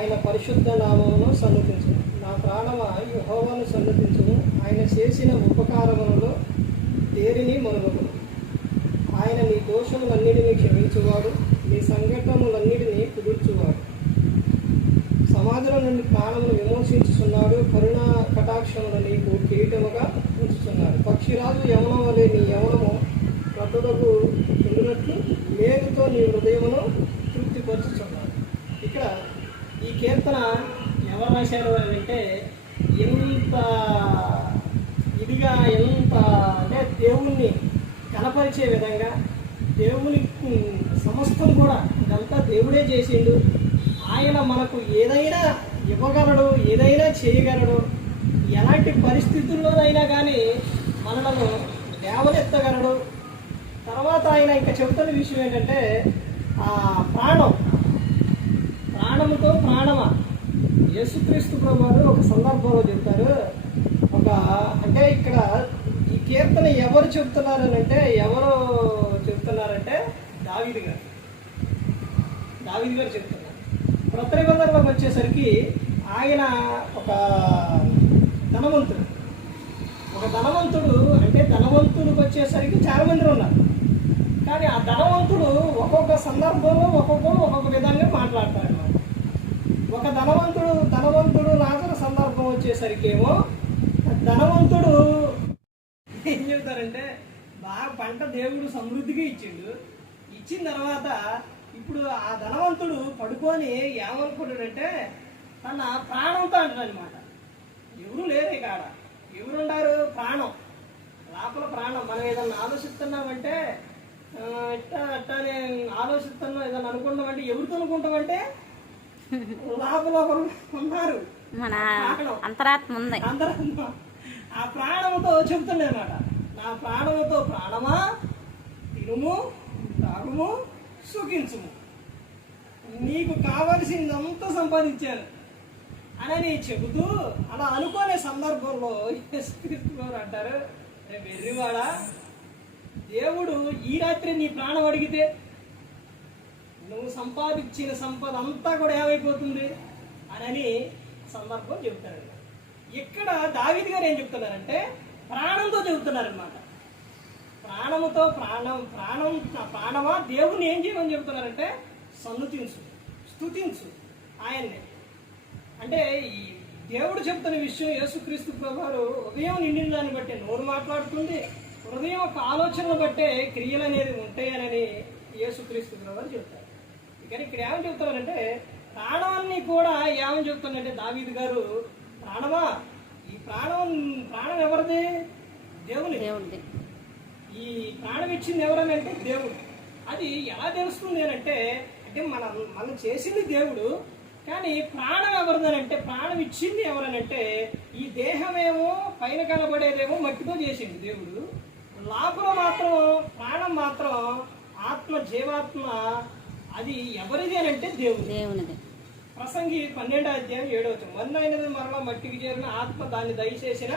ఆయన పరిశుద్ధ నామమును సన్నతించు నా ప్రాణమ యుహోవను సన్నతించును ఆయన చేసిన ఉపకారములలో దేరిని మరువకును ఆయన నీ దోషములన్నిటినీ క్షమించువాడు. నీ సంఘటనలన్నిటినీ కుదుర్చువాడు. సమాజంలో నుండి ప్రాణమును విమోచించుచున్నాడు. కరుణా కటాక్షమును నీకు కిరీటముగా ఉంచుతున్నాడు పక్షిరాజు యమున వలె నీ యవనము ప్రతులకు ఉండినట్లు మేలుతో నీ హృదయమును తృప్తిపరుచుచున్నాడు ఇక్కడ ఈ ఎవరు రాశారు అని అంటే ఎంత ఇదిగా ఎంత అంటే దేవుణ్ణి కనపరిచే విధంగా దేవుని సమస్తం కూడా ఇదంతా దేవుడే చేసిండు. ఆయన మనకు ఏదైనా ఇవ్వగలడు ఏదైనా చేయగలడు. ఎలాంటి పరిస్థితుల్లోనైనా కానీ మనలను లేవనెత్తగలడు. తర్వాత ఆయన ఇంకా చెబుతున్న విషయం ఏంటంటే ఆ ప్రాణం. ప్రాణముతో ప్రాణమా? యేసుక్రీస్తు ప్రభువారు ఒక సందర్భంలో చెప్తారు ఒక అంటే ఇక్కడ ఈ కీర్తన ఎవరు చెప్తున్నారని అంటే ఎవరు చెప్తున్నారంటే దావిది గారు. దావిది గారు చెప్తున్నారు. క్రొత్త నిబంధనలోకి వచ్చేసరికి ఆయన ఒక ధనవంతుడు. ఒక ధనవంతుడు అంటే ధనవంతుడికి వచ్చేసరికి చాలా మంది ఉన్నారు. కానీ ఆ ధనవంతుడు ఒక్కొక్క సందర్భంలో ఒక్కొక్క ఒక్కొక్క విధంగా మాట్లాడతాడు ఒక ధనవంతుడు ధనవంతుడు లాజరు సందర్భం వచ్చేసరికి ఏమో ధనవంతుడు ఏం చెబుతారంటే బాగా పంట దేవుడు సమృద్ధిగా ఇచ్చిండు. ఇచ్చిన తర్వాత ఇప్పుడు ఆ ధనవంతుడు పడుకొని ఏమనుకుంటాడంటే తన ప్రాణంతో అంటాడనమాట ఎవరు లేరు కాడ. ఎవరుండారు? ప్రాణం. లోపల ప్రాణం. మనం ఏదన్నా ఆలోచిస్తున్నామంటే ఇట్ట అట్టా అట్టానే ఆలోచిస్తున్నాం ఏదన్నా అనుకుంటామంటే ఎవరితో అనుకుంటామంటే ఉన్నారు. మన అంతరాత్మ ఉంది. ఆ ప్రాణముతో చెబుతుండే అనమాట నా ప్రాణముతో ప్రాణమా? తినుము తాగుము సుఖించుము. నీకు కావలసిందంతా సంపాదించాను. అని చెబుతూ అలా అనుకునే సందర్భంలో గారు అంటారు "రే వెర్రివాడా దేవుడు ఈ రాత్రి నీ ప్రాణం అడిగితే నువ్వు సంపాదించిన సంపద అంతా కూడా ఏమైపోతుంది? అని సందర్భం చెబుతారు ఇక్కడ దావిది గారు ఏం చెప్తున్నారంటే ప్రాణంతో చెబుతున్నారనమాట ప్రాణముతో ప్రాణం ప్రాణం ప్రాణమా? దేవుని ఏం చేయమని చెబుతున్నారంటే సన్నుతించు స్థుతించు ఆయన్ని. అంటే ఈ దేవుడు చెప్తున్న విషయం యేసుక్రీస్తు ప్రభువారు ఉదయం నిండిన దాన్ని బట్టి నోరు మాట్లాడుతుంది హృదయం ఒక ఆలోచనలు బట్టే క్రియలు అనేది ఉంటాయనని యేసుక్రీస్తు ప్రభువారు చెప్తారు కానీ ఇక్కడ ఏమని చెప్తున్నారంటే ప్రాణాన్ని కూడా ఏమని చెప్తున్నారంటే దావీదు గారు ప్రాణమా? ఈ ప్రాణం ప్రాణం ఎవరిది? దేవుని. దేవుడిది ఈ ప్రాణం ఇచ్చింది ఎవరని అంటే దేవుడు. అది ఎలా తెలుస్తుంది అని అంటే అంటే మనం మనం చేసింది దేవుడు కానీ ప్రాణం ఎవరిదని అంటే ప్రాణం ఇచ్చింది ఎవరనంటే ఈ దేహమేమో పైన కనబడేదేమో మట్టితో చేసింది దేవుడు. లోపల మాత్రం ప్రాణం మాత్రం ఆత్మ జీవాత్మ అది ఎవరిది అని అంటే దేవుడు దేవునిది. ప్రసంగి పన్నెండో అధ్యాయం ఏడో మొన్న అయినది మరలా మట్టికి చేరిన ఆత్మ దాన్ని దయచేసిన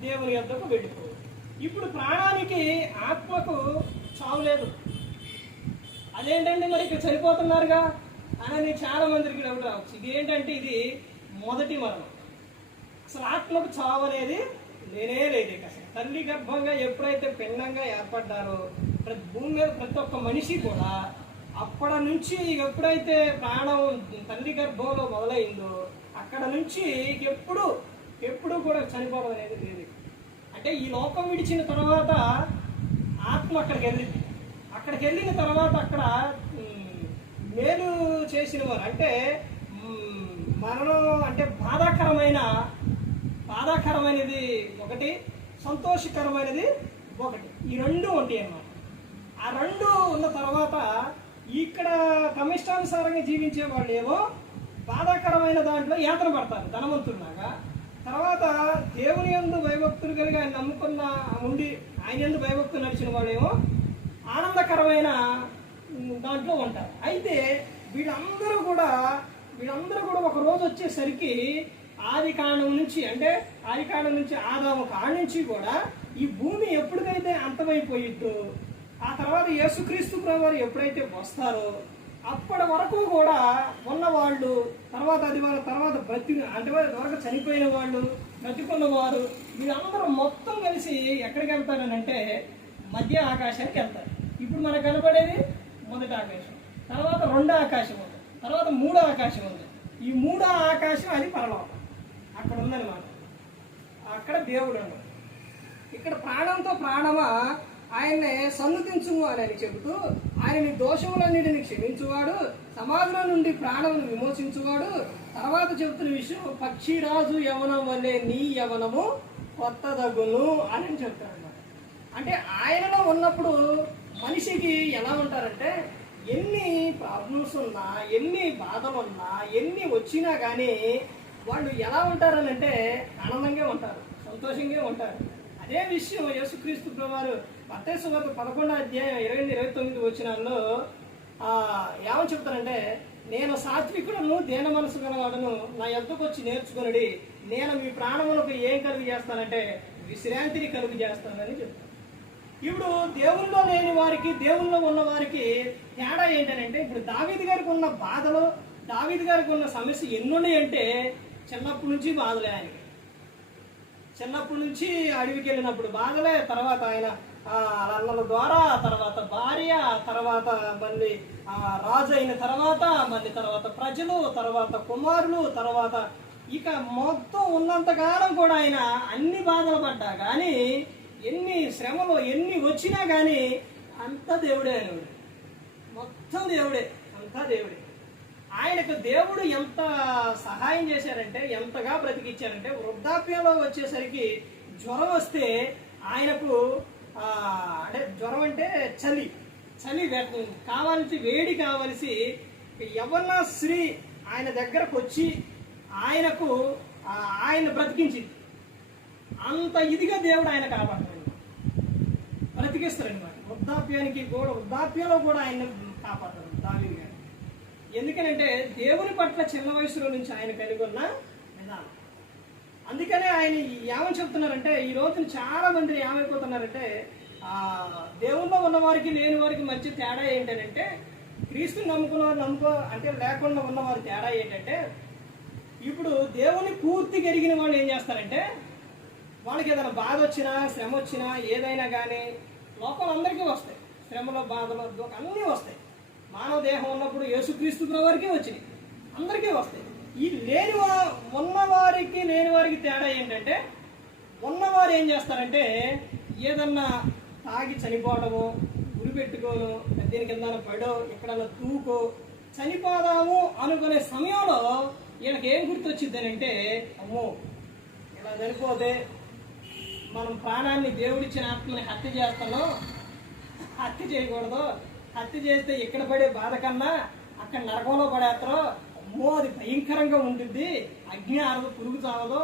దేవుని యొద్దకు వెళ్ళిపో. ఇప్పుడు ప్రాణానికి ఆత్మకు చావు లేదు. అదేంటంటే మరి ఇక్కడ చనిపోతున్నారుగా? అని చాలా మందికి డౌట్ రావచ్చు. ఇది ఏంటంటే ఇది మొదటి మరణం. అసలు ఆత్మకు చావు అనేది లేనే లేదు ఇక తల్లి గర్భంగా ఎప్పుడైతే పిండంగా ఏర్పడ్డారో ప్రతి భూమి మీద ప్రతి ఒక్క మనిషి కూడా అప్పటి నుంచి ఎప్పుడైతే ప్రాణం తల్లి గర్భంలో మొదలైందో అక్కడ నుంచి ఎప్పుడు ఎప్పుడు కూడా చనిపోవడం అనేది లేదు. అంటే ఈ లోకం విడిచిన తర్వాత ఆత్మ అక్కడికి వెళ్ళింది. అక్కడికి వెళ్ళిన తర్వాత అక్కడ మేలు చేసిన వారు అంటే మరణం అంటే బాధాకరమైన బాధాకరమైనది ఒకటి సంతోషకరమైనది ఒకటి. ఈ రెండు ఉంటాయి అన్నమాట. ఆ రెండు ఉన్న తర్వాత ఇక్కడ కమిష్టానుసారంగా జీవించే వాళ్ళు ఏమో బాధాకరమైన దాంట్లో యాతన పడతారు ధనవంతుల్లాగా. తర్వాత దేవుని యందు భయభక్తులు కలిగి ఆయన నమ్ముకున్న ఉండి ఆయన ఎందు భయభక్తులు నడిచిన వాళ్ళేమో ఆనందకరమైన దాంట్లో ఉంటారు. అయితే వీళ్ళందరూ కూడా వీళ్ళందరూ కూడా ఒక రోజు వచ్చేసరికి ఆది కాండం నుంచి అంటే ఆది కాండం నుంచి ఆదాము కాడ నుంచి కూడా ఈ భూమి ఎప్పటికైతే అంతమైపోయిద్దో ఆ తర్వాత యేసుక్రీస్తు ప్రభువారు ఎప్పుడైతే వస్తారో అప్పటి వరకు కూడా ఉన్న వాళ్ళు తర్వాత అది వాళ్ళ తర్వాత బ్రతి అంటే వరకు చనిపోయిన వాళ్ళు బ్రతికున్న వారు వీళ్ళందరూ మొత్తం కలిసి ఎక్కడికి వెళ్తారనంటే మధ్య ఆకాశానికి వెళ్తారు. ఇప్పుడు మనకు కనపడేది మొదటి ఆకాశం తర్వాత రెండో ఆకాశం ఉంది తర్వాత మూడో ఆకాశం ఉంది. ఈ మూడో ఆకాశం అది పరలోకం. అక్కడ ఉందన్నమాట. అక్కడ దేవుడు ఇక్కడ ప్రాణంతో ప్రాణమా ఆయన్ని సన్నుతించు అని చెబుతూ ఆయన దోషములన్నిటిని క్షమించువాడు సమాధిలో నుండి ప్రాణమును విమోచించువాడు. తర్వాత చెబుతున్న విషయం పక్షిరాజు యవనం అనే నీ యవనము కొత్తదగును అని చెప్తాడు అంటే ఆయనలో ఉన్నప్పుడు మనిషికి ఎలా ఉంటారంటే ఎన్ని ప్రాబ్లమ్స్ ఉన్నా ఎన్ని బాధలు ఉన్నా ఎన్ని వచ్చినా కానీ వాళ్ళు ఎలా ఉంటారని అంటే ఆనందంగా ఉంటారు సంతోషంగా ఉంటారు. అదే విషయం యేసుక్రీస్తు ప్రభువారు మత్తయి వార్త పదకొండో అధ్యాయం ఇరవై ఎనిమిది ఇరవై తొమ్మిది వచ్చినాల్లో ఏమని చెప్తారంటే నేను సాత్వికులను దేన మనసు గలవాడను నా ఎంతకు వచ్చి నేర్చుకునడి నేను మీ ప్రాణములకు ఏం కలుగు చేస్తానంటే విశ్రాంతిని కలుగు చేస్తానని చెప్తాను ఇప్పుడు దేవుల్లో లేని వారికి దేవుల్లో ఉన్న వారికి తేడా ఏంటంటే ఇప్పుడు దావీది గారికి ఉన్న బాధలు దావీది గారికి ఉన్న సమస్య ఎన్నున్నాయంటే చిన్నప్పటి నుంచి బాధలే ఆయనకి. చిన్నప్పటి నుంచి అడవికి వెళ్ళినప్పుడు బాధలే తర్వాత ఆయన ఆ, అల్లల ద్వారా తర్వాత భార్య తర్వాత మళ్ళీ ఆ, రాజు అయిన తర్వాత మళ్ళీ తర్వాత ప్రజలు తర్వాత కుమారులు తర్వాత ఇక మొత్తం ఉన్నంతకాలం కూడా ఆయన అన్ని బాధలు పడ్డా. కానీ ఎన్ని శ్రమలు ఎన్ని వచ్చినా కానీ అంత దేవుడే ఆయన మొత్తం దేవుడే అంతా దేవుడే. ఆయనకు దేవుడు ఎంత సహాయం చేశారంటే ఎంతగా బ్రతికిచ్చారంటే వృద్ధాప్యంలో వచ్చేసరికి జ్వరం వస్తే ఆయనకు అంటే జ్వరం అంటే చలి. చలి కావాల్సి వేడి కావలసి ఎవరన్నా స్త్రీ ఆయన దగ్గరకు వచ్చి ఆయనకు ఆయన బ్రతికించింది అంత ఇదిగా దేవుడు ఆయన కాపాడుతాడు. బ్రతికిస్తారనమాట వృద్ధాప్యానికి కూడా వృద్ధాప్యంలో కూడా ఆయన కాపాడతారు దాని గారు. ఎందుకనంటే దేవుని పట్ల చిన్న వయసులో నుంచి ఆయన కలిగి ఉన్న అందుకనే ఆయన ఏమని చెప్తున్నారంటే ఈ రోజున చాలా మంది ఏమైపోతున్నారంటే ఆ దేవుల్లో ఉన్న వారికి లేని వారికి మధ్య తేడా ఏంటంటే క్రీస్తుని నమ్ముకున్న వారు నమ్ముకో అంటే లేకుండా ఉన్న వారి తేడా ఏంటంటే ఇప్పుడు దేవుని పూర్తిగా ఎరిగిన వాళ్ళు ఏం చేస్తారంటే వాళ్ళకి ఏదైనా బాధ వచ్చినా శ్రమ వచ్చినా ఏదైనా కానీ లోపల అందరికీ వస్తాయి. శ్రమలో బాధలో అన్నీ వస్తాయి. మానవ దేహం ఉన్నప్పుడు యేసుక్రీస్తు వారికే వచ్చినాయి. అందరికీ వస్తాయి. ఈ లేని వా- ఉన్నవారికి లేని వారికి తేడా ఏంటంటే ఉన్నవారు ఏం చేస్తారంటే ఏదన్నా తాగి చనిపోవడము గురి పెట్టుకోను దీని కింద పడో ఎక్కడన్నా తూకో చనిపోదాము అనుకునే సమయంలో ఈయనకి ఏం గుర్తొచ్చింది అంటే అమ్మో ఇలా చనిపోతే మనం ప్రాణాన్ని దేవుడిచ్చిన ఆత్మని హత్య చేస్తున్నాం హత్య చేయకూడదు. హత్య చేస్తే ఇక్కడ పడే బాధ కన్నా అక్కడ నరకంలో పడేస్తారు అమ్మో భయంకరంగా ఉంటుంది అగ్ని ఆరదు పురుగు చావదో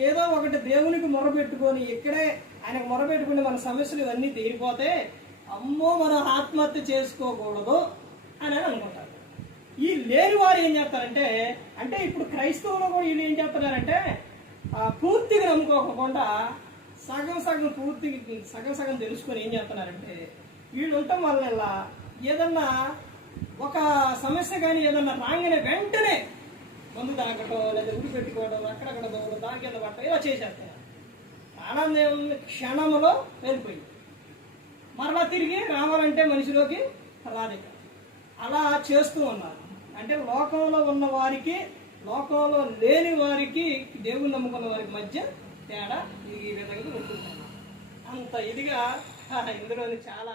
ఏదో ఒకటి దేవునికి మొరపెట్టుకొని ఇక్కడే ఆయనకు మొరపెట్టుకుని మన సమస్యలు ఇవన్నీ తీరిపోతే అమ్మో మనం ఆత్మహత్య చేసుకోకూడదు అని అని అనుకుంటారు. ఈ లేని వారు ఏం చేస్తారంటే అంటే ఇప్పుడు క్రైస్తవులు కూడా వీళ్ళు ఏం చేస్తున్నారంటే పూర్తిగా నమ్ముకోకుండా సగం సగం పూర్తిగా సగం సగం తెలుసుకొని ఏం చేస్తున్నారంటే వీళ్ళు ఉండటం వల్ల ఏదన్నా ఒక సమస్య కానీ ఏదన్నా రాగానే వెంటనే మందు తాగటం లేదా ఉడి పెట్టుకోవడం అక్కడక్కడ పోవడం దాని కింద పట్టడం ఇలా చేసేస్తారు ఆనందం క్షణంలో వెళ్ళిపోయింది. మరలా తిరిగి రావాలంటే మనిషిలోకి రాదిక అలా చేస్తూ ఉన్నారు. అంటే లోకంలో ఉన్న వారికి లోకంలో లేని వారికి దేవుని నమ్ముకున్న వారికి మధ్య తేడా ఈ విధంగా ఉంటుంది. అంత ఇదిగా ఇందులోని చాలా